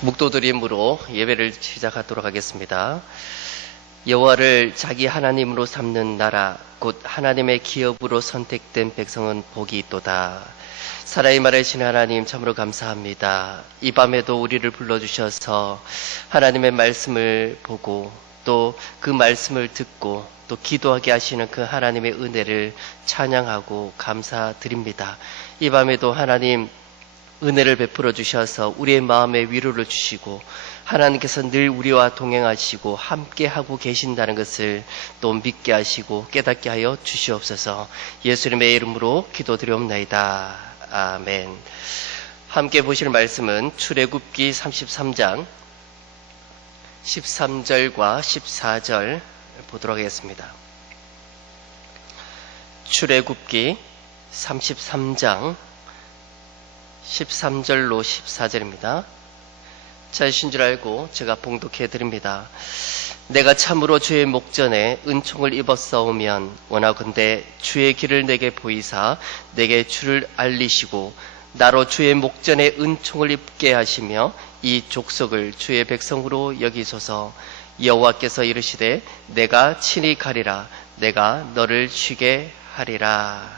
묵도드림으로 예배를 시작하도록 하겠습니다. 여호와를 자기 하나님으로 삼는 나라 곧 하나님의 기업으로 선택된 백성은 복이 있도다. 살아있는 하나님 참으로 감사합니다. 이 밤에도 우리를 불러주셔서 하나님의 말씀을 보고 또 그 말씀을 듣고 또 기도하게 하시는 그 하나님의 은혜를 찬양하고 감사드립니다. 이 밤에도 하나님 은혜를 베풀어 주셔서 우리의 마음에 위로를 주시고 하나님께서 늘 우리와 동행하시고 함께하고 계신다는 것을 또 믿게 하시고 깨닫게 하여 주시옵소서. 예수님의 이름으로 기도드리옵나이다. 아멘. 함께 보실 말씀은 출애굽기 33장 13절과 14절 보도록 하겠습니다. 출애굽기 33장 13절로 14절입니다. 찾으신 줄 알고 제가 봉독해 드립니다. 내가 참으로 주의 목전에 은총을 입었사오면 원하건대 주의 길을 내게 보이사 내게 주를 알리시고 나로 주의 목전에 은총을 입게 하시며 이 족속을 주의 백성으로 여기소서. 여호와께서 이르시되 내가 친히 가리라. 내가 너를 쉬게 하리라.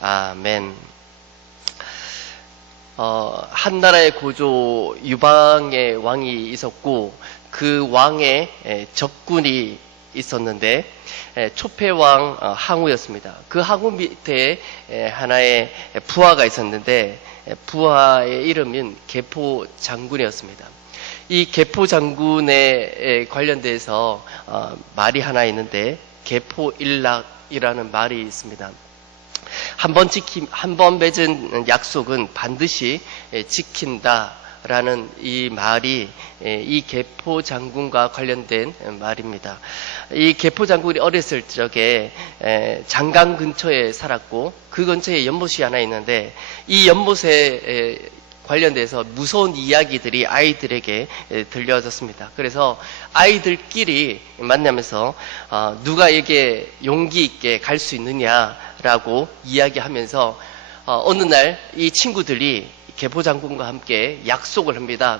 아멘. 한 나라의 고조 유방의 왕이 있었고 그 왕의 적군이 있었는데 초패왕 항우였습니다. 그 항우 밑에 하나의 부하가 있었는데 부하의 이름은 계포 장군이었습니다. 이 계포 장군에 관련돼서 말이 하나 있는데 계포일락이라는 말이 있습니다. 한 번 맺은 약속은 반드시 지킨다라는 이 말이 이 계포 장군과 관련된 말입니다. 이 계포 장군이 어렸을 적에 장강 근처에 살았고 그 근처에 연못이 하나 있는데 이 연못에 관련돼서 무서운 이야기들이 아이들에게 들려졌습니다. 그래서 아이들끼리 만나면서 누가 에게 용기 있게 갈 수 있느냐라고 이야기하면서 어느 날 이 친구들이 계포장군과 함께 약속을 합니다.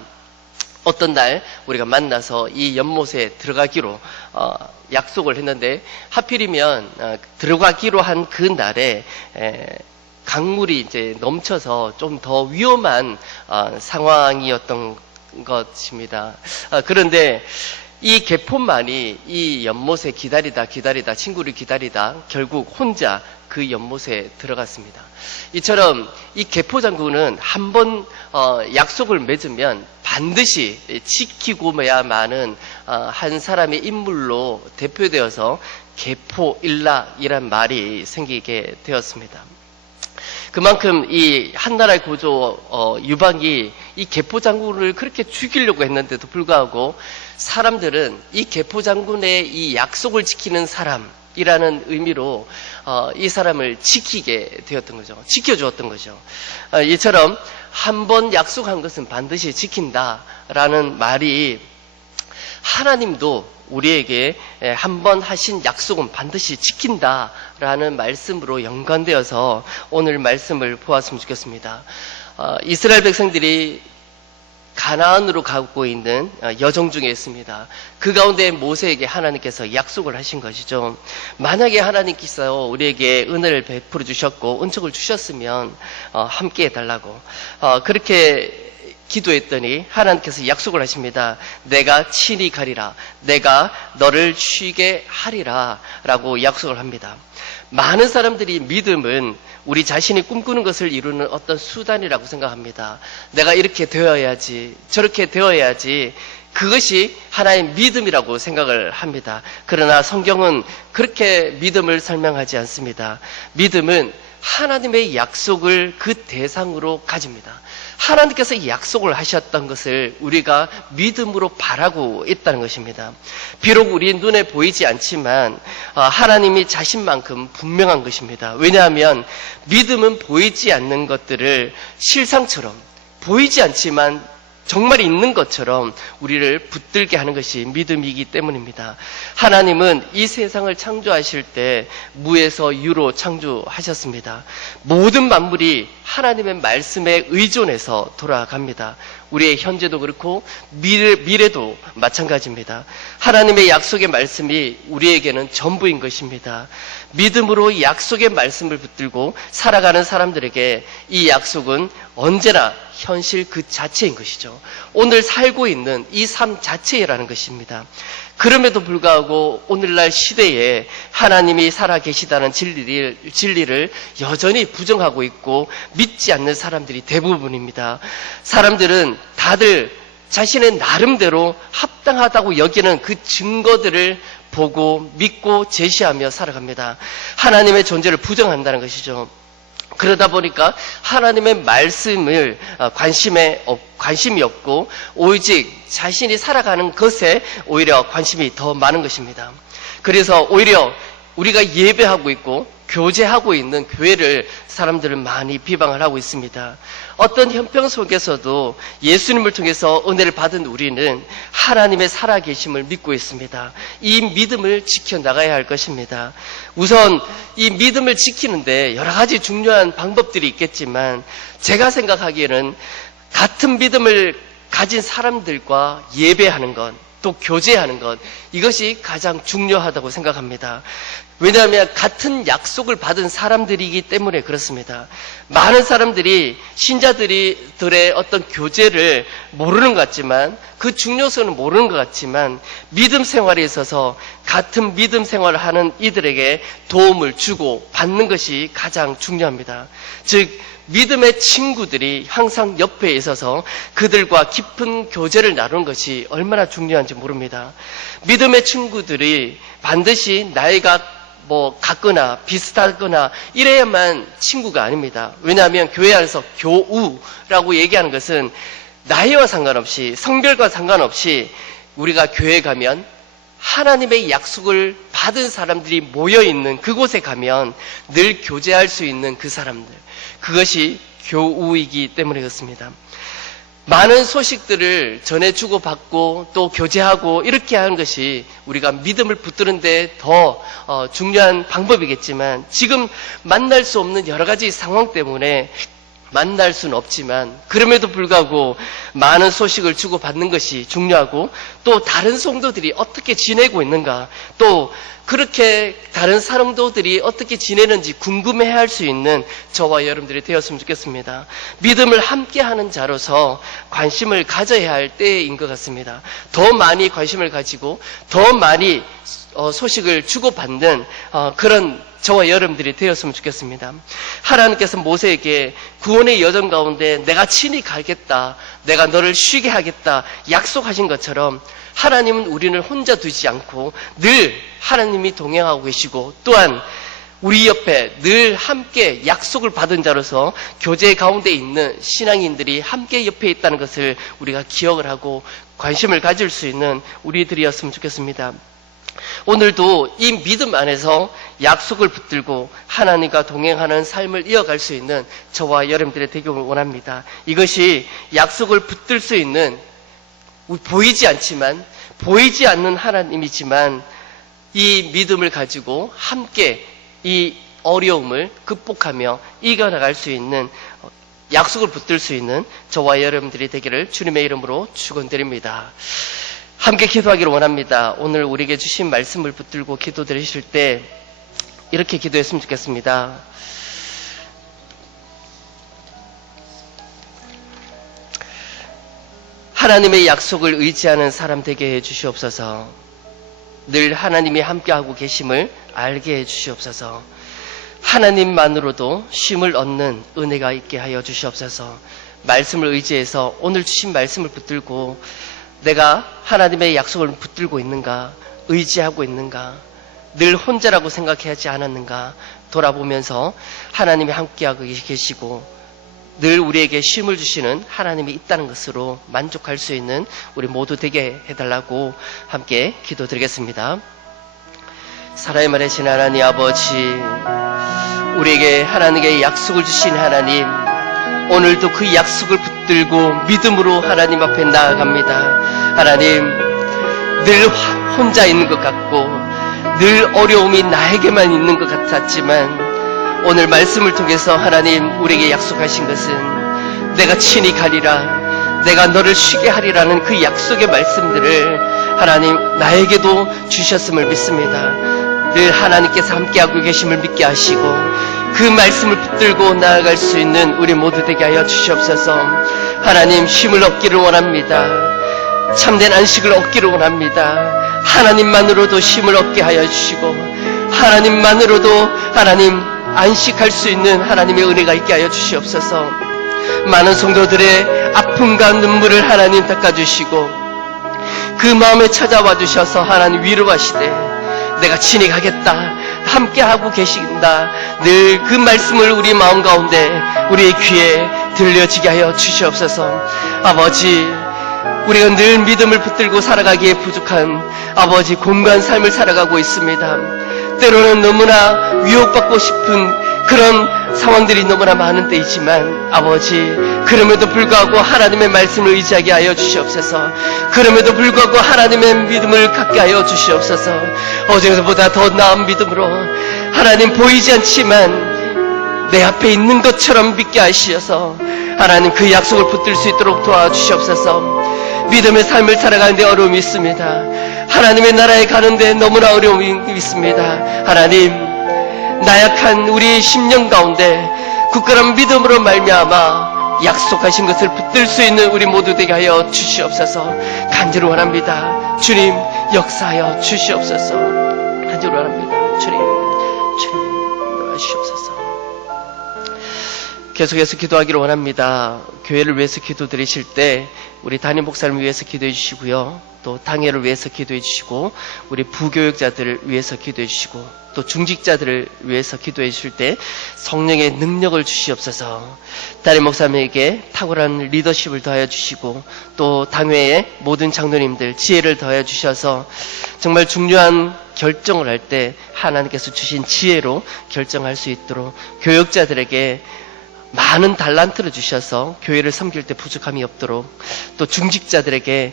어떤 날 우리가 만나서 이 연못에 들어가기로 약속을 했는데 하필이면 들어가기로 한 그 날에 강물이 이제 넘쳐서 좀 더 위험한 상황이었던 것입니다. 그런데 이 계포만이 이 연못에 기다리다 친구를 기다리다 결국 혼자 그 연못에 들어갔습니다. 이처럼 이 계포 장군은 한번 약속을 맺으면 반드시 지키고야만은 한 사람의 인물로 대표되어서 계포일락이란 말이 생기게 되었습니다. 그만큼 이 한나라의 고조 유방이 이 계포 장군을 그렇게 죽이려고 했는데도 불구하고 사람들은 이 계포 장군의 이 약속을 지키는 사람이라는 의미로 이 사람을 지키게 되었던 거죠. 지켜주었던 거죠. 이처럼 한 번 약속한 것은 반드시 지킨다라는 말이 하나님도 우리에게 한 번 하신 약속은 반드시 지킨다라는 말씀으로 연관되어서 오늘 말씀을 보았으면 좋겠습니다. 이스라엘 백성들이 가나안으로 가고 있는 여정 중에 있습니다. 그 가운데 모세에게 하나님께서 약속을 하신 것이죠. 만약에 하나님께서 우리에게 은혜를 베풀어 주셨고 은총을 주셨으면 함께 해달라고 그렇게 기도했더니 하나님께서 약속을 하십니다. 내가 친히 가리라. 내가 너를 쉬게 하리라 라고 약속을 합니다. 많은 사람들이 믿음은 우리 자신이 꿈꾸는 것을 이루는 어떤 수단이라고 생각합니다. 내가 이렇게 되어야지, 저렇게 되어야지, 그것이 하나의 믿음이라고 생각을 합니다. 그러나 성경은 그렇게 믿음을 설명하지 않습니다. 믿음은 하나님의 약속을 그 대상으로 가집니다. 하나님께서 약속을 하셨던 것을 우리가 믿음으로 바라고 있다는 것입니다. 비록 우리 눈에 보이지 않지만 하나님이 자신만큼 분명한 것입니다. 왜냐하면 믿음은 보이지 않는 것들을 실상처럼 보이지 않지만 정말 있는 것처럼 우리를 붙들게 하는 것이 믿음이기 때문입니다. 하나님은 이 세상을 창조하실 때 무에서 유로 창조하셨습니다. 모든 만물이 하나님의 말씀에 의존해서 돌아갑니다. 우리의 현재도 그렇고 미래도 마찬가지입니다. 하나님의 약속의 말씀이 우리에게는 전부인 것입니다. 믿음으로 약속의 말씀을 붙들고 살아가는 사람들에게 이 약속은 언제나 현실 그 자체인 것이죠. 오늘 살고 있는 이 삶 자체라는 것입니다. 그럼에도 불구하고 오늘날 시대에 하나님이 살아계시다는 진리를 여전히 부정하고 있고 믿지 않는 사람들이 대부분입니다. 사람들은 다들 자신의 나름대로 합당하다고 여기는 그 증거들을 보고 믿고 제시하며 살아갑니다. 하나님의 존재를 부정한다는 것이죠. 그러다 보니까 하나님의 말씀을 관심이 없고 오직 자신이 살아가는 것에 오히려 관심이 더 많은 것입니다. 그래서 오히려 우리가 예배하고 있고 교제하고 있는 교회를 사람들은 많이 비방을 하고 있습니다. 어떤 형평 속에서도 예수님을 통해서 은혜를 받은 우리는 하나님의 살아계심을 믿고 있습니다. 이 믿음을 지켜나가야 할 것입니다. 우선 이 믿음을 지키는데 여러 가지 중요한 방법들이 있겠지만 제가 생각하기에는 같은 믿음을 가진 사람들과 예배하는 것, 또 교제하는 것, 이것이 가장 중요하다고 생각합니다. 왜냐하면 같은 약속을 받은 사람들이기 때문에 그렇습니다. 많은 사람들이 신자들의 어떤 교제를 모르는 것 같지만 그 중요성은 모르는 것 같지만 믿음 생활에 있어서 같은 믿음 생활을 하는 이들에게 도움을 주고 받는 것이 가장 중요합니다. 즉 믿음의 친구들이 항상 옆에 있어서 그들과 깊은 교제를 나누는 것이 얼마나 중요한지 모릅니다. 믿음의 친구들이 반드시 나이가 같거나 비슷하거나 이래야만 친구가 아닙니다. 왜냐하면 교회 안에서 교우라고 얘기하는 것은 나이와 상관없이 성별과 상관없이 우리가 교회에 가면 하나님의 약속을 받은 사람들이 모여있는 그곳에 가면 늘 교제할 수 있는 그 사람들, 그것이 교우이기 때문에 그렇습니다. 많은 소식들을 전해주고 받고 또 교제하고 이렇게 하는 것이 우리가 믿음을 붙드는 데 더 중요한 방법이겠지만 지금 만날 수 없는 여러 가지 상황 때문에 만날 수는 없지만 그럼에도 불구하고 많은 소식을 주고받는 것이 중요하고 또 다른 성도들이 어떻게 지내고 있는가, 또 그렇게 다른 성도들이 어떻게 지내는지 궁금해할 수 있는 저와 여러분들이 되었으면 좋겠습니다. 믿음을 함께하는 자로서 관심을 가져야 할 때인 것 같습니다. 더 많이 관심을 가지고 더 많이 소식을 주고받는 그런 저와 여러분들이 되었으면 좋겠습니다. 하나님께서 모세에게 구원의 여정 가운데 내가 친히 가겠다, 내가 너를 쉬게 하겠다 약속하신 것처럼 하나님은 우리를 혼자 두지 않고 늘 하나님이 동행하고 계시고 또한 우리 옆에 늘 함께 약속을 받은 자로서 교제 가운데 있는 신앙인들이 함께 옆에 있다는 것을 우리가 기억을 하고 관심을 가질 수 있는 우리들이었으면 좋겠습니다. 오늘도 이 믿음 안에서 약속을 붙들고 하나님과 동행하는 삶을 이어갈 수 있는 저와 여러분들의 되기를 원합니다. 이것이 약속을 붙들 수 있는 보이지 않지만 보이지 않는 하나님이지만 이 믿음을 가지고 함께 이 어려움을 극복하며 이겨나갈 수 있는 약속을 붙들 수 있는 저와 여러분들이 되기를 주님의 이름으로 축원드립니다. 함께 기도하기를 원합니다. 오늘 우리에게 주신 말씀을 붙들고 기도드리실 때 이렇게 기도했으면 좋겠습니다. 하나님의 약속을 의지하는 사람 되게 해주시옵소서. 늘 하나님이 함께하고 계심을 알게 해주시옵소서. 하나님만으로도 쉼을 얻는 은혜가 있게 하여 주시옵소서. 말씀을 의지해서 오늘 주신 말씀을 붙들고 내가 하나님의 약속을 붙들고 있는가, 의지하고 있는가, 늘 혼자라고 생각하지 않았는가 돌아보면서 하나님이 함께하고 계시고 늘 우리에게 쉼을 주시는 하나님이 있다는 것으로 만족할 수 있는 우리 모두 되게 해달라고 함께 기도드리겠습니다. 살아있는 하나님 아버지, 우리에게 하나님의 약속을 주신 하나님, 오늘도 그 약속을 붙들고 믿음으로 하나님 앞에 나아갑니다. 하나님, 늘 혼자 있는 것 같고 늘 어려움이 나에게만 있는 것 같았지만 오늘 말씀을 통해서 하나님 우리에게 약속하신 것은 내가 친히 가리라, 내가 너를 쉬게 하리라는 그 약속의 말씀들을 하나님 나에게도 주셨음을 믿습니다. 늘 하나님께서 함께하고 계심을 믿게 하시고 그 말씀을 붙들고 나아갈 수 있는 우리 모두 되게 하여 주시옵소서. 하나님 힘을 얻기를 원합니다. 참된 안식을 얻기를 원합니다. 하나님만으로도 힘을 얻게 하여 주시고 하나님만으로도 하나님 안식할 수 있는 하나님의 은혜가 있게 하여 주시옵소서. 많은 성도들의 아픔과 눈물을 하나님 닦아주시고 그 마음에 찾아와 주셔서 하나님 위로하시되 내가 친히 가겠다, 함께하고 계신다, 늘 그 말씀을 우리 마음 가운데 우리의 귀에 들려지게 하여 주시옵소서. 아버지, 우리가 늘 믿음을 붙들고 살아가기에 부족한 아버지 공고한 삶을 살아가고 있습니다. 때로는 너무나 위협받고 싶은 그런 상황들이 너무나 많은 때이지만 아버지, 그럼에도 불구하고 하나님의 말씀을 의지하게 하여 주시옵소서. 그럼에도 불구하고 하나님의 믿음을 갖게 하여 주시옵소서. 어제보다 더 나은 믿음으로 하나님 보이지 않지만 내 앞에 있는 것처럼 믿게 하시어서 하나님 그 약속을 붙들 수 있도록 도와주시옵소서. 믿음의 삶을 살아가는데 어려움이 있습니다. 하나님의 나라에 가는데 너무나 어려움이 있습니다. 하나님, 나약한 우리 심령 가운데 굳건한 믿음으로 말미암아 약속하신 것을 붙들 수 있는 우리 모두 되게 하여 주시옵소서. 간절히 원합니다. 주님, 역사하여 주시옵소서. 간절히 원합니다. 주님 도와주시옵소서. 계속해서 기도하기를 원합니다. 교회를 위해서 기도드리실 때 우리 담임 목사님을 위해서 기도해 주시고요, 또 당회를 위해서 기도해 주시고, 우리 부교역자들을 위해서 기도해 주시고, 또 중직자들을 위해서 기도해 주실 때 성령의 능력을 주시옵소서. 담임 목사님에게 탁월한 리더십을 더하여 주시고, 또 당회의 모든 장로님들 지혜를 더하여 주셔서 정말 중요한 결정을 할 때 하나님께서 주신 지혜로 결정할 수 있도록 교역자들에게 많은 달란트를 주셔서 교회를 섬길 때 부족함이 없도록, 또 중직자들에게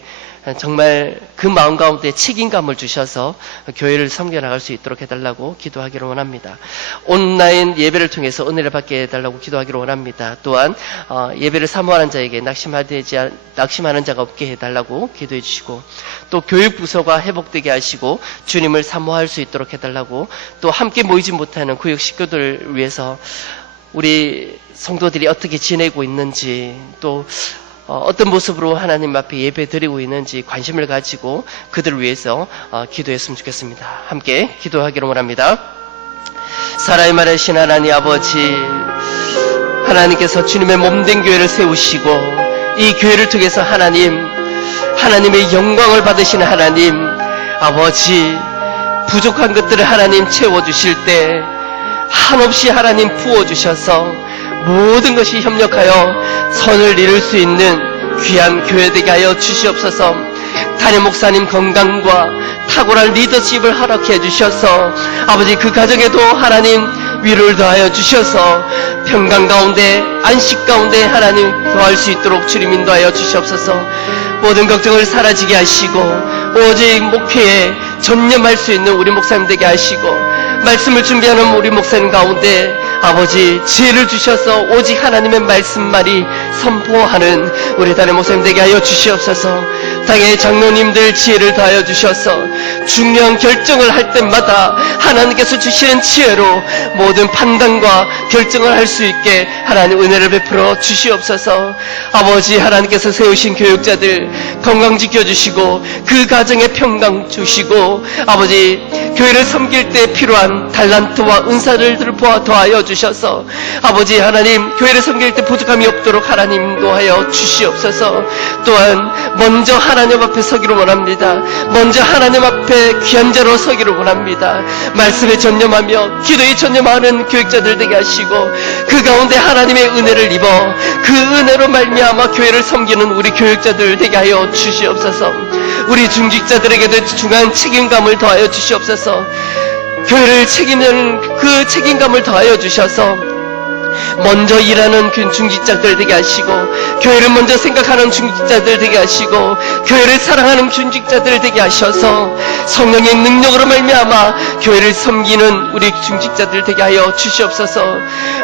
정말 그 마음 가운데 책임감을 주셔서 교회를 섬겨나갈 수 있도록 해달라고 기도하기를 원합니다. 온라인 예배를 통해서 은혜를 받게 해달라고 기도하기를 원합니다. 또한 예배를 사모하는 자에게 낙심하는 자가 없게 해달라고 기도해 주시고, 또 교육부서가 회복되게 하시고 주님을 사모할 수 있도록 해달라고, 또 함께 모이지 못하는 구역 식구들을 위해서 우리 성도들이 어떻게 지내고 있는지, 또 어떤 모습으로 하나님 앞에 예배 드리고 있는지 관심을 가지고 그들을 위해서 기도했으면 좋겠습니다. 함께 기도하기를 원합니다. 살아있는 하나님 아버지, 하나님께서 주님의 몸된 교회를 세우시고 이 교회를 통해서 하나님의 영광을 받으시는 하나님 아버지, 부족한 것들을 하나님 채워주실 때 한없이 하나님 부어주셔서 모든 것이 협력하여 선을 이룰 수 있는 귀한 교회 되게 하여 주시옵소서. 담임 목사님 건강과 탁월한 리더십을 허락해 주셔서 아버지, 그 가정에도 하나님 위로를 더하여 주셔서 평강 가운데 안식 가운데 하나님 더할 수 있도록 주님 인도하여 주시옵소서. 모든 걱정을 사라지게 하시고 오직 목회에 전념할 수 있는 우리 목사님 되게 하시고, 말씀을 준비하는 우리 목사님 가운데 아버지 지혜를 주셔서 오직 하나님의 말씀만이 선포하는 우리 담임 목사님 되게 하여 주시옵소서. 당의 장로님들 지혜를 더하여 주셔서 중요한 결정을 할 때마다 하나님께서 주시는 지혜로 모든 판단과 결정을 할 수 있게 하나님 은혜를 베풀어 주시옵소서. 아버지, 하나님께서 세우신 교육자들 건강 지켜주시고 그 가정에 평강 주시고, 아버지 교회를 섬길 때 필요한 달란트와 은사를 더하여 주셔서 아버지 하나님 교회를 섬길 때 부족함이 없도록 하나님 인도하여 주시옵소서. 또한 먼저 하나님 앞에 서기를 원합니다. 먼저 하나님 앞에 귀한 자로 서기를 원합니다. 말씀에 전념하며 기도에 전념하는 교육자들 되게 하시고 그 가운데 하나님의 은혜를 입어 그 은혜로 말미암아 교회를 섬기는 우리 교육자들 되게 하여 주시옵소서. 우리 중직자들에게도 중요한 책임감을 더하여 주시옵소서. 교회를 책임지는 그 책임감을 더하여 주셔서 먼저 일하는 중직자들 되게 하시고, 교회를 먼저 생각하는 중직자들 되게 하시고, 교회를 사랑하는 중직자들 되게 하셔서 성령의 능력으로 말미암아 교회를 섬기는 우리 중직자들 되게 하여 주시옵소서.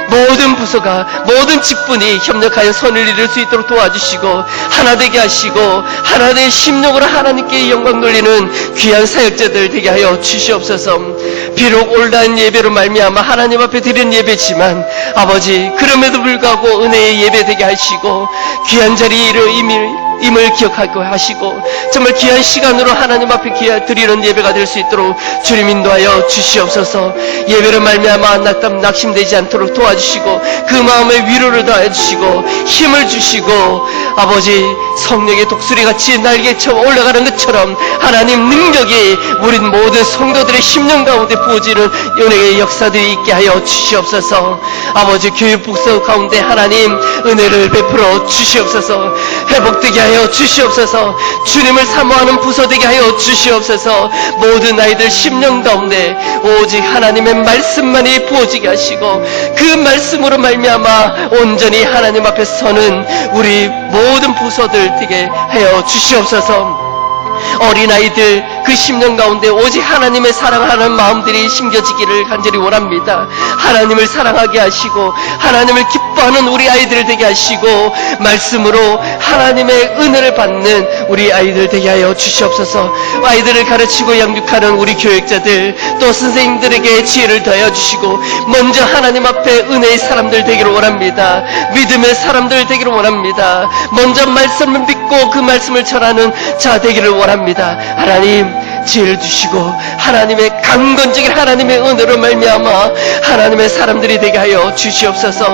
모든 부서가, 모든 직분이 협력하여 선을 이룰 수 있도록 도와주시고, 하나 되게 하시고, 하나님의 심령으로 하나님께 영광 돌리는 귀한 사역자들 되게 하여 주시옵소서. 비록 온라인 예배로 말미암아 하나님 앞에 드리는 예배지만 아버지, 그럼에도 불구하고 은혜의 예배 되게 하시고, 귀한 자리로 임을 기억하고 하시고, 정말 귀한 시간으로 하나님 앞에 드리는 예배가 될 수 있도록 주님 인도하여 주시옵소서. 예배를 말미암아 낙심되지 않도록 도와주시고, 그 마음에 위로를 더해주시고 힘을 주시고, 아버지, 성령의 독수리같이 날개처럼 올라가는 것처럼 하나님 능력이 우리 모든 성도들의 심령 가운데 부어지는 은혜의 역사들이 있게 하여 주시옵소서. 아버지, 교육 복수 가운데 하나님 은혜를 베풀어 주시옵소서. 회복되게 하여 주시옵소서. 주님을 사모하는 부서 되게 하여 주시옵소서. 모든 아이들 심령 가운데 오직 하나님의 말씀만이 부어지게 하시고, 그 말씀으로 말미암아 온전히 하나님 앞에 서는 우리 모든 부서들 되게 하여 주시옵소서. 어린아이들 그 심령 가운데 오직 하나님의 사랑하는 마음들이 심겨지기를 간절히 원합니다. 하나님을 사랑하게 하시고 하나님을 기뻐하는 우리 아이들 되게 하시고, 말씀으로 하나님의 은혜를 받는 우리 아이들 되게 하여 주시옵소서. 아이들을 가르치고 양육하는 우리 교육자들, 또 선생님들에게 지혜를 더하여 주시고, 먼저 하나님 앞에 은혜의 사람들 되기를 원합니다. 믿음의 사람들 되기를 원합니다. 먼저 말씀을 믿고 그 말씀을 전하는 자 되기를 원합니다. 하나님, 지혜를 주시고 하나님의 강건적인 하나님의 은혜로 말미암아 하나님의 사람들이 되게 하여 주시옵소서.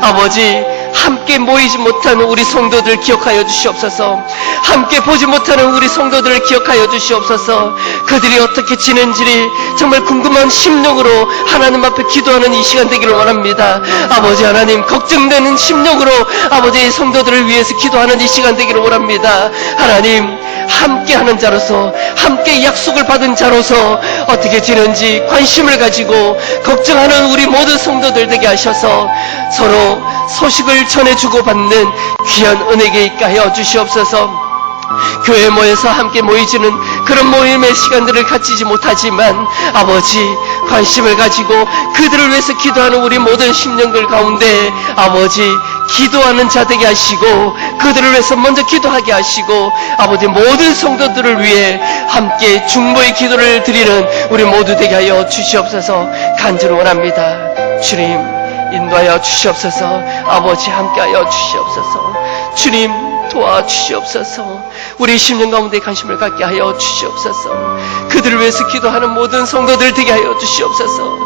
아버지, 함께 모이지 못하는 우리 성도들 기억하여 주시옵소서. 함께 보지 못하는 우리 성도들을 기억하여 주시옵소서. 그들이 어떻게 지낸지 정말 궁금한 심령으로 하나님 앞에 기도하는 이 시간 되기를 원합니다. 아버지 하나님, 걱정되는 심령으로 아버지의 성도들을 위해서 기도하는 이 시간 되기를 원합니다. 하나님, 함께하는 자로서, 함께 약속을 받은 자로서 어떻게 지는지 관심을 가지고 걱정하는 우리 모든 성도들 되게 하셔서 서로 소식을 전해주고 받는 귀한 은혜가 있게 하여 주시옵소서. 교회에 모여서 함께 모이지는 그런 모임의 시간들을 갖지지 못하지만 아버지, 관심을 가지고 그들을 위해서 기도하는 우리 모든 심령들 가운데 아버지, 기도하는 자 되게 하시고 그들을 위해서 먼저 기도하게 하시고, 아버지, 모든 성도들을 위해 함께 중보의 기도를 드리는 우리 모두 되게 하여 주시옵소서. 간절히 원합니다. 주님, 인도하여 주시옵소서. 아버지, 함께하여 주시옵소서. 주님, 도와주시옵소서. 우리 심령 가운데 관심을 갖게 하여 주시옵소서. 그들을 위해서 기도하는 모든 성도들 되게 하여 주시옵소서.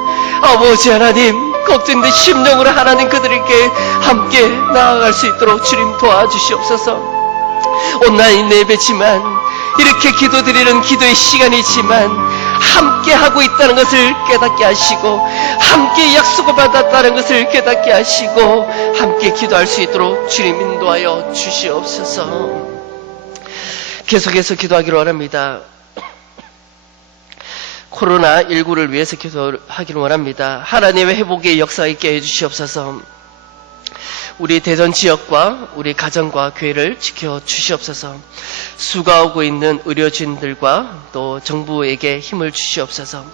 아버지 하나님, 걱정된 심령으로 하나님 그들에게 함께 나아갈 수 있도록 주님 도와주시옵소서. 온라인 예배지만, 이렇게 기도드리는 기도의 시간이지만 함께 하고 있다는 것을 깨닫게 하시고, 함께 약속을 받았다는 것을 깨닫게 하시고, 함께 기도할 수 있도록 주님 인도하여 주시옵소서. 계속해서 기도하기를 원합니다. 코로나19를 위해서 기도하기를 원합니다. 하나님의 회복의 역사가 있게 해주시옵소서. 우리 대전 지역과 우리 가정과 교회를 지켜주시옵소서. 수고하고 있는 의료진들과 또 정부에게 힘을 주시옵소서.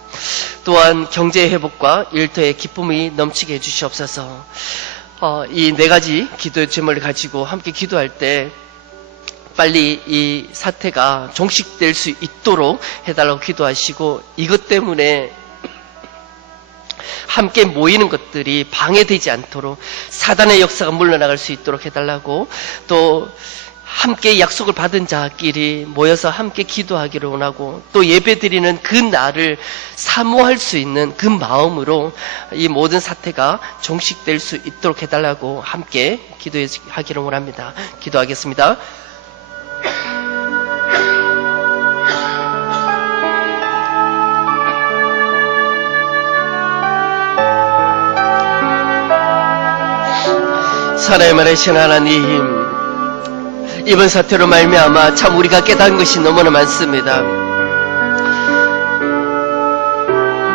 또한 경제 회복과 일터의 기쁨이 넘치게 해주시옵소서. 이 네 가지 기도의 제목을 가지고 함께 기도할 때 빨리 이 사태가 종식될 수 있도록 해달라고 기도하시고, 이것 때문에 함께 모이는 것들이 방해되지 않도록 사단의 역사가 물러나갈 수 있도록 해달라고, 또 함께 약속을 받은 자끼리 모여서 함께 기도하기를 원하고, 또 예배드리는 그 날을 사모할 수 있는 그 마음으로 이 모든 사태가 종식될 수 있도록 해달라고 함께 기도하기를 원합니다. 기도하겠습니다. 사랑의 말하신 하나님, 이번 사태로 말미암아 참 우리가 깨달은 것이 너무나 많습니다.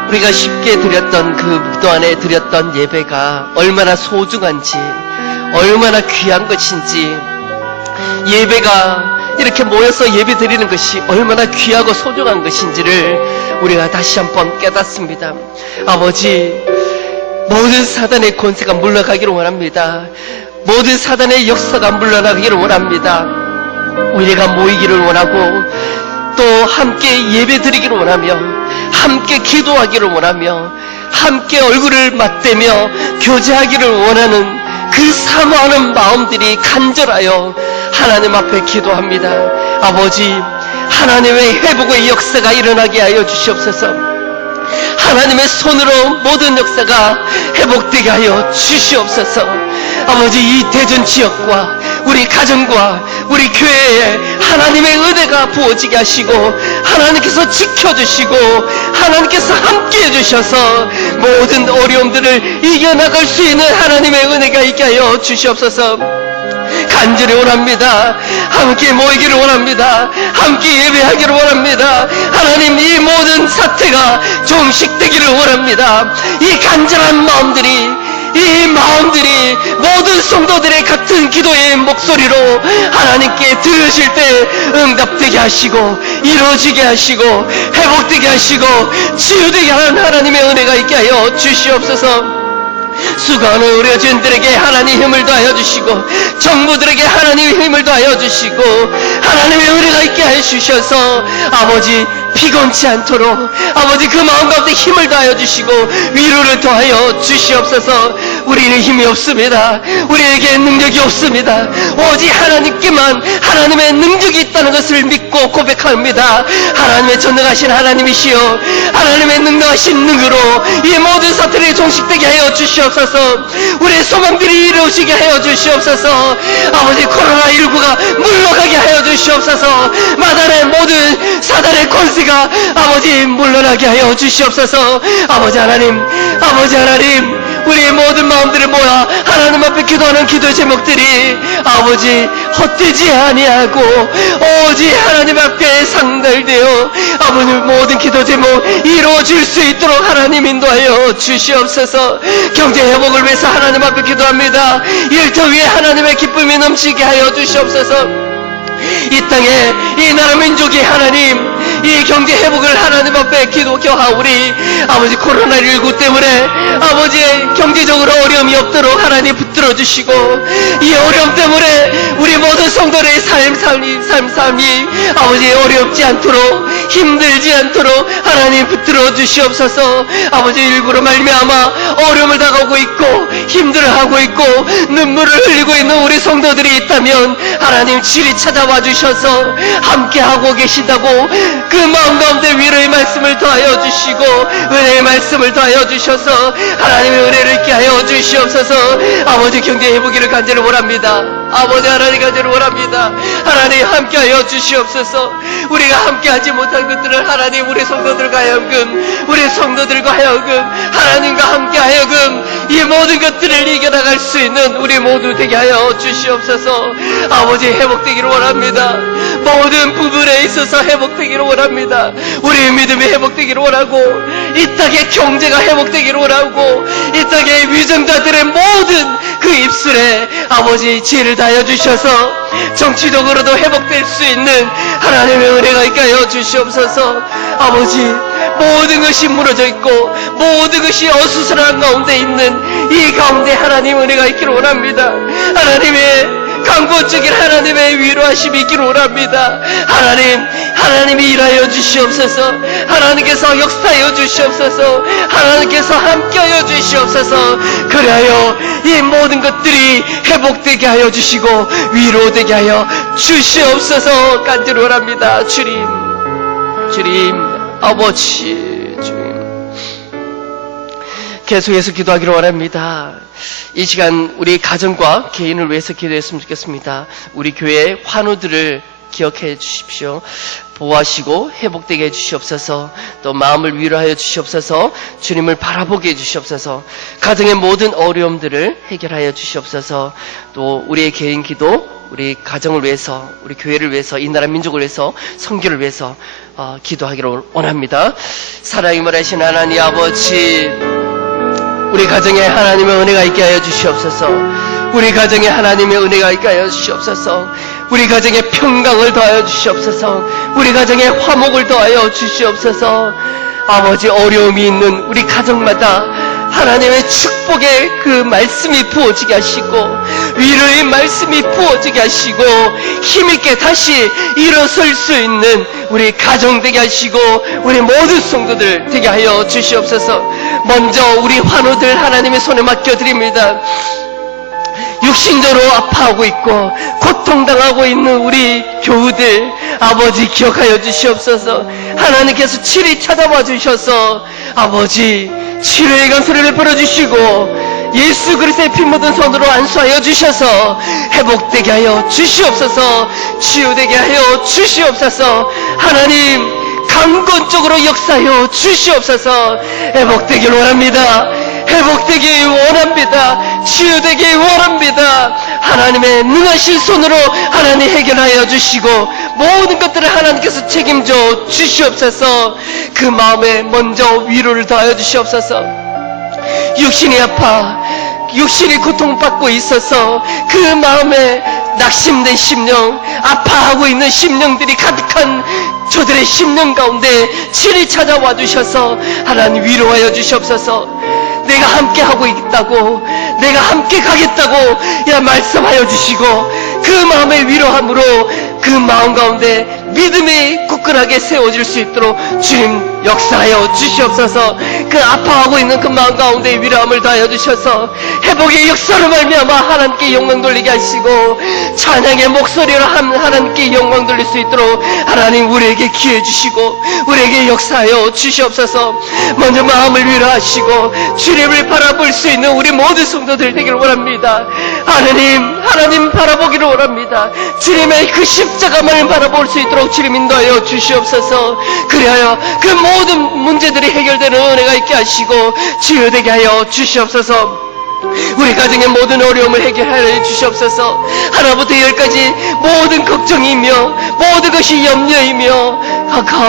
우리가 쉽게 드렸던 그 무도 안에 드렸던 예배가 얼마나 소중한지, 얼마나 귀한 것인지, 예배가 이렇게 모여서 예배 드리는 것이 얼마나 귀하고 소중한 것인지를 우리가 다시 한번 깨닫습니다. 아버지, 모든 사단의 권세가 물러가기를 원합니다. 모든 사단의 역사가 물러나기를 원합니다. 우리가 모이기를 원하고 또 함께 예배 드리기를 원하며 함께 기도하기를 원하며 함께 얼굴을 맞대며 교제하기를 원하는 그 사모하는 마음들이 간절하여 하나님 앞에 기도합니다. 아버지, 하나님의 회복의 역사가 일어나게 하여 주시옵소서. 하나님의 손으로 모든 역사가 회복되게 하여 주시옵소서. 아버지, 이 대전 지역과 우리 가정과 우리 교회에 하나님의 은혜가 부어지게 하시고 하나님께서 지켜주시고 하나님께서 함께해 주셔서 모든 어려움들을 이겨나갈 수 있는 하나님의 은혜가 있게 하여 주시옵소서. 간절히 원합니다. 함께 모이기를 원합니다. 함께 예배하기를 원합니다. 하나님, 이 모든 사태가 종식되기를 원합니다. 이 간절한 마음들이, 이 마음들이 모든 성도들의 같은 기도의 목소리로 하나님께 들으실 때 응답되게 하시고 이루어지게 하시고 회복되게 하시고 치유되게 하는 하나님의 은혜가 있게 하여 주시옵소서. 수고하는 의료진들에게 하나님 힘을 더하여 주시고 정부들에게 하나님의 힘을 더하여 주시고 하나님의 은혜가 있게 해 주셔서 아버지, 피곤치 않도록 아버지 그 마음 가운데 힘을 더하여 주시고 위로를 더하여 주시옵소서. 우리는 힘이 없습니다. 우리에게 능력이 없습니다. 오직 하나님께만 하나님의 능력이 있다는 것을 믿고 고백합니다. 하나님의 전능하신 하나님이시여, 하나님의 능력하신 능으로 이 모든 사태를 종식되게 하여 주시옵소서. 우리의 소망들이 이루어지게 하여 주시옵소서. 아버지, 코로나19가 물러가게 하여 주시옵소서. 마단의 모든 사단의 권세가 아버지 물러나게 하여 주시옵소서. 아버지 하나님, 아버지 하나님, 우리의 모든 마음들을 모아 하나님 앞에 기도하는 기도의 제목들이 아버지 헛되지 아니하고 오직 하나님 앞에 상달되어 아버지 모든 기도 제목 이루어질 수 있도록 하나님 인도하여 주시옵소서. 경제 회복을 위해서 하나님 앞에 기도합니다. 일터 위에 하나님의 기쁨이 넘치게 하여 주시옵소서. 이 땅에 이 나라 민족이 하나님 이 경제 회복을 하나님 앞에 기도하오리. 아버지, 코로나19 때문에 아버지 경제적으로 어려움이 없도록 하나님 붙들어 주시고 이 어려움 때문에 우리 모든 성도들의 삶이 아버지 어렵지 않도록 힘들지 않도록 하나님 붙들어 주시옵소서. 아버지, 일부러 말미암아 어려움을 당하고 있고 힘들어하고 있고 눈물을 흘리고 있는 우리 성도들이 있다면 하나님 질이 찾아와 주셔서 함께하고 계신다고 그 마음 가운데 위로의 말씀을 더하여 주시고 은혜의 말씀을 더하여 주셔서 하나님의 은혜를 있게 하여 주시옵소서. 아버지, 경제 회복기를 간절히 원합니다. 아버지 하나님, 간절히 원합니다. 하나님 함께하여 주시옵소서. 우리가 함께하지 못한 것들을 하나님 우리 성도들과 하여금 하나님과 함께하여금 이 모든 것들을 이겨나갈 수 있는 우리 모두 되게 하여 주시옵소서. 아버지, 회복되기를 원합니다. 모든 부분에 있어서 회복되기를 원합니다. 우리의 믿음이 회복되기를 원하고 이 땅의 경제가 회복되기를 원하고 이 땅의 위정자들의 모든 그 입술에 아버지 지혜를 다하여 주셔서 정치적으로도 회복될 수 있는 하나님의 은혜가 있게 하여 주시옵소서. 아버지, 모든 것이 무너져 있고 모든 것이 어수선한 가운데 있는 이 가운데 하나님 은혜가 있기를 원합니다. 하나님의 강권적인 하나님의 위로하심이 있기를 원합니다. 하나님이 일하여 주시옵소서. 하나님께서 역사하여 주시옵소서. 하나님께서 함께하여 주시옵소서. 그리하여 이 모든 것들이 회복되게 하여 주시고 위로되게 하여 주시옵소서. 간절히 원합니다. 주님, 아버지, 주님, 계속해서 기도하기를 원합니다. 이 시간 우리 가정과 개인을 위해서 기도했으면 좋겠습니다. 우리 교회의 환우들을 기억해 주십시오. 보호하시고 회복되게 해주시옵소서. 또 마음을 위로하여 주시옵소서. 주님을 바라보게 해주시옵소서. 가정의 모든 어려움들을 해결하여 주시옵소서. 또 우리의 개인 기도, 우리 가정을 위해서, 우리 교회를 위해서, 이 나라 민족을 위해서, 선교를 위해서 기도하기를 원합니다. 사랑이 말하신 하나님 아버지, 우리 가정에 하나님의 은혜가 있게 하여 주시옵소서. 우리 가정에 하나님의 은혜가 있게 하여 주시옵소서. 우리 가정에 평강을 더하여 주시옵소서. 우리 가정에 화목을 더하여 주시옵소서. 아버지, 어려움이 있는 우리 가정마다 하나님의 축복의 그 말씀이 부어지게 하시고, 위로의 말씀이 부어지게 하시고, 힘있게 다시 일어설 수 있는 우리 가정 되게 하시고, 우리 모든 성도들 되게 하여 주시옵소서. 먼저 우리 환우들 하나님의 손에 맡겨드립니다. 육신적으로 아파하고 있고 고통당하고 있는 우리 교우들 아버지 기억하여 주시옵소서. 하나님께서 치리 찾아와 주셔서 아버지 치료의 간소리를 불어주시고 예수 그리스도의 피 묻은 손으로 안수하여 주셔서 회복되게 하여 주시옵소서. 치유되게 하여 주시옵소서. 하나님 강건적으로 역사하여 주시옵소서. 회복되길 원합니다. 회복되기 원합니다. 치유되기 원합니다. 하나님의 능하신 손으로 하나님 해결하여 주시고 모든 것들을 하나님께서 책임져 주시옵소서. 그 마음에 먼저 위로를 더하여 주시옵소서. 육신이 아파 육신이 고통받고 있어서 그 마음에 낙심된 심령, 아파하고 있는 심령들이 가득한 저들의 심령 가운데 친히 찾아와 주셔서 하나님 위로하여 주시옵소서. 내가 함께 하고 있다고, 내가 함께 가겠다고 말씀하여 주시고 그 마음의 위로함으로 그 마음 가운데 믿음이 굳건하게 세워질 수 있도록 주님 역사하여 주시옵소서. 그 아파하고 있는 그 마음 가운데 위로함을 더하여 주셔서 회복의 역사로 말미암아 하나님께 영광 돌리게 하시고 찬양의 목소리로 하나님께 영광 돌릴 수 있도록 하나님 우리에게 기회 주시고 우리에게 역사하여 주시옵소서. 먼저 마음을 위로하시고 주님을 바라볼 수 있는 우리 모든 성도들 되기를 원합니다. 하나님 바라보기를 원합니다. 주님의 그 십자가만을 바라볼 수 있도록 주님 인도하여 주시옵소서. 그리하여 그 모든 문제들이 해결되는 은혜가 있게 하시고 치유되게 하여 주시옵소서. 우리 가정의 모든 어려움을 해결하여 주시옵소서. 하나부터 열까지 모든 걱정이며 모든 것이 염려이며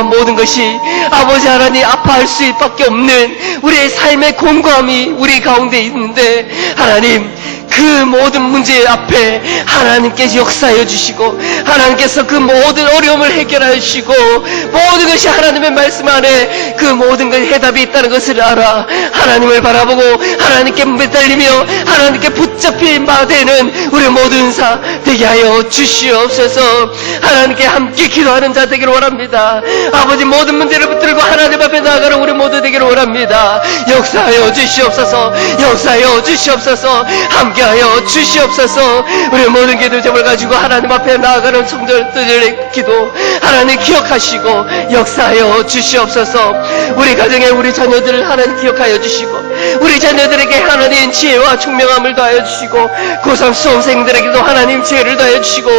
모든 것이 아버지 하나님 아파할 수밖에 없는 우리의 삶의 곤고함이 우리 가운데 있는데 하나님 그 모든 문제 앞에 하나님께서 역사하여 주시고 하나님께서 그 모든 어려움을 해결하여 주시고 모든 것이 하나님의 말씀 안에 그 모든 것에 해답이 있다는 것을 알아 하나님을 바라보고 하나님께 매달리며 하나님께 붙잡힌 바 되는 우리 모든 사 되게 하여 주시옵소서. 하나님께 함께 기도하는 자 되기를 원합니다. 아버지 모든 문제를 붙들고 하나님 앞에 나아가는 우리 모두 되기를 원합니다. 역사하여 주시옵소서. 역사하여 주시옵소서. 함께하여 주시옵소서. 우리 모든 기도 점을 가지고 하나님 앞에 나아가는 성도들의 기도 하나님 기억하시고 역사하여 주시옵소서. 우리 가정에 우리 자녀들을 하나님 기억하여 주시고 우리 자녀들에게 하나님 지혜와 총명함을 더하여 주시고 고3 수험생들에게도 하나님 지혜를 더하여 주시고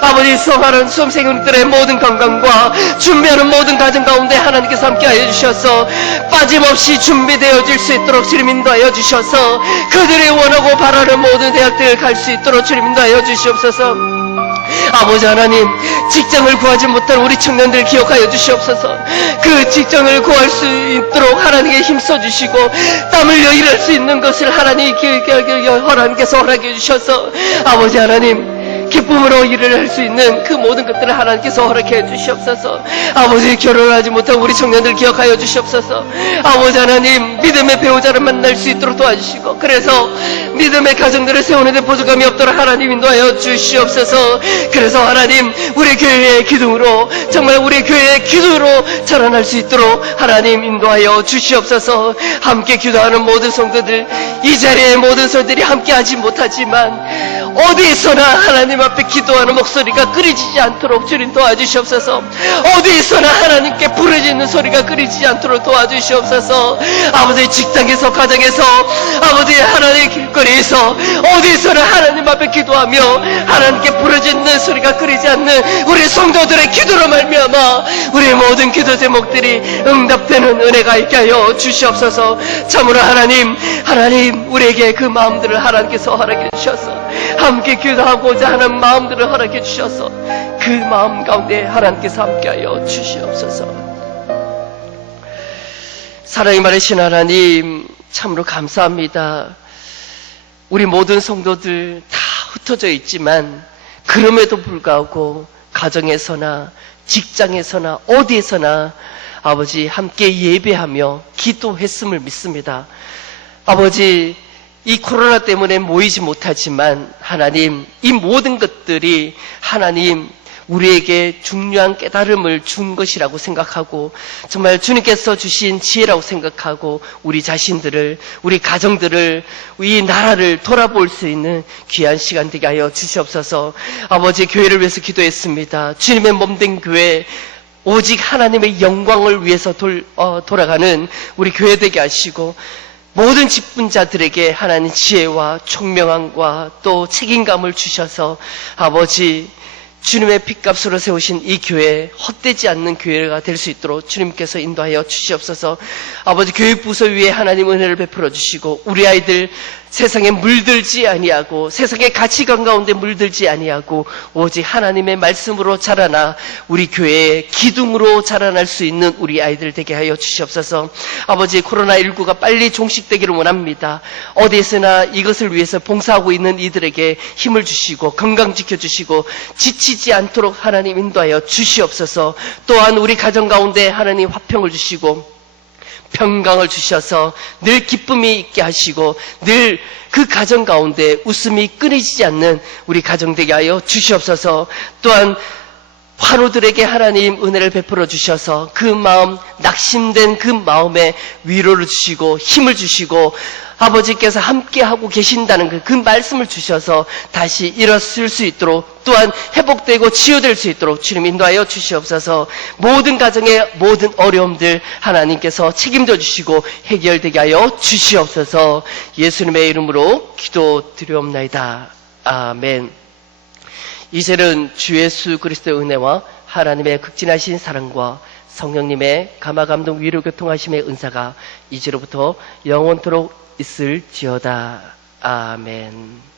아버지 수험하는 수험생들의 모든 건강과 준비하는 모든 가정 가운데 하나님께서 함께하여 주셔서 빠짐없이 준비되어질 수 있도록 주님 인도하여 주셔서 그들이 원하고 바라는 모든 대학들을 갈 수 있도록 주님 인도하여 주시옵소서. 아버지 하나님 직장을 구하지 못한 우리 청년들 기억하여 주시옵소서. 그 직장을 구할 수 있도록 하나님께 힘써 주시고 땀 흘려 일할 수 있는 것을 하나님께서 허락해 주셔서 아버지 하나님 기쁨으로 일을 할 수 있는 그 모든 것들을 하나님께서 허락해 주시옵소서. 아버지 결혼하지 못한 우리 청년들 기억하여 주시옵소서. 아버지 하나님 믿음의 배우자를 만날 수 있도록 도와주시고 그래서 믿음의 가정들을 세우는 데 부족함이 없도록 하나님 인도하여 주시옵소서. 그래서 하나님 우리 교회의 기둥으로 정말 우리 교회의 기둥으로 자라날 수 있도록 하나님 인도하여 주시옵소서. 함께 기도하는 모든 성도들 이 자리에 모든 성도들이 함께 하지 못하지만 어디서나 하나님 앞에 기도하는 목소리가 끊이지 않도록 주님 도와주시옵소서. 어디서나 하나님께 부르짖는 소리가 끊이지 않도록 도와주시옵소서. 아버지 직장에서 가정에서 아버지 하나님의 길거리 자리에서 어디서나 하나님 앞에 기도하며 하나님께 부르짖는 소리가 끊이지 않는 우리 성도들의 기도로 말미암아 우리의 모든 기도 제목들이 응답되는 은혜가 있게 하여 주시옵소서. 참으로 하나님 우리에게 그 마음들을 하나님께서 허락해 주셔서 함께 기도하고자 하는 마음들을 허락해 주셔서 그 마음 가운데 하나님께서 함께하여 주시옵소서. 사랑이 많으신 하나님, 참으로 감사합니다. 우리 모든 성도들 다 흩어져 있지만 그럼에도 불구하고 가정에서나 직장에서나 어디에서나 아버지 함께 예배하며 기도했음을 믿습니다. 아버지, 이 코로나 때문에 모이지 못하지만 하나님, 이 모든 것들이 하나님 우리에게 중요한 깨달음을 준 것이라고 생각하고 정말 주님께서 주신 지혜라고 생각하고 우리 자신들을, 우리 가정들을, 이 나라를 돌아볼 수 있는 귀한 시간 되게 하여 주시옵소서. 아버지, 교회를 위해서 기도했습니다. 주님의 몸된 교회, 오직 하나님의 영광을 위해서 돌아가는 우리 교회 되게 하시고 모든 직분자들에게 하나님 지혜와 총명함과 또 책임감을 주셔서 아버지, 주님의 핏값으로 세우신 이 교회, 헛되지 않는 교회가 될 수 있도록 주님께서 인도하여 주시옵소서. 아버지, 교육부서 위에 하나님 은혜를 베풀어 주시고 우리 아이들 세상에 물들지 아니하고 세상의 가치관 가운데 물들지 아니하고 오직 하나님의 말씀으로 자라나 우리 교회의 기둥으로 자라날 수 있는 우리 아이들 되게 하여 주시옵소서. 아버지, 코로나19가 빨리 종식되기를 원합니다. 어디에서나 이것을 위해서 봉사하고 있는 이들에게 힘을 주시고 건강 지켜주시고 지치지 않도록 하나님 인도하여 주시옵소서. 또한 우리 가정 가운데 하나님 화평을 주시고 평강을 주셔서 늘 기쁨이 있게 하시고 늘 그 가정 가운데 웃음이 끊이지 않는 우리 가정 되게 하여 주시옵소서. 또한 환우들에게 하나님 은혜를 베풀어 주셔서 그 마음, 낙심된 그 마음에 위로를 주시고 힘을 주시고 아버지께서 함께하고 계신다는 그 말씀을 주셔서 다시 일어설 수 있도록 또한 회복되고 치유될 수 있도록 주님 인도하여 주시옵소서. 모든 가정의 모든 어려움들 하나님께서 책임져 주시고 해결되게 하여 주시옵소서. 예수님의 이름으로 기도드리옵나이다. 아멘. 이제는 주 예수 그리스도의 은혜와 하나님의 극진하신 사랑과 성령님의 감화감동 위로 교통하심의 은사가 이제로부터 영원토록 있을지어다. 아멘.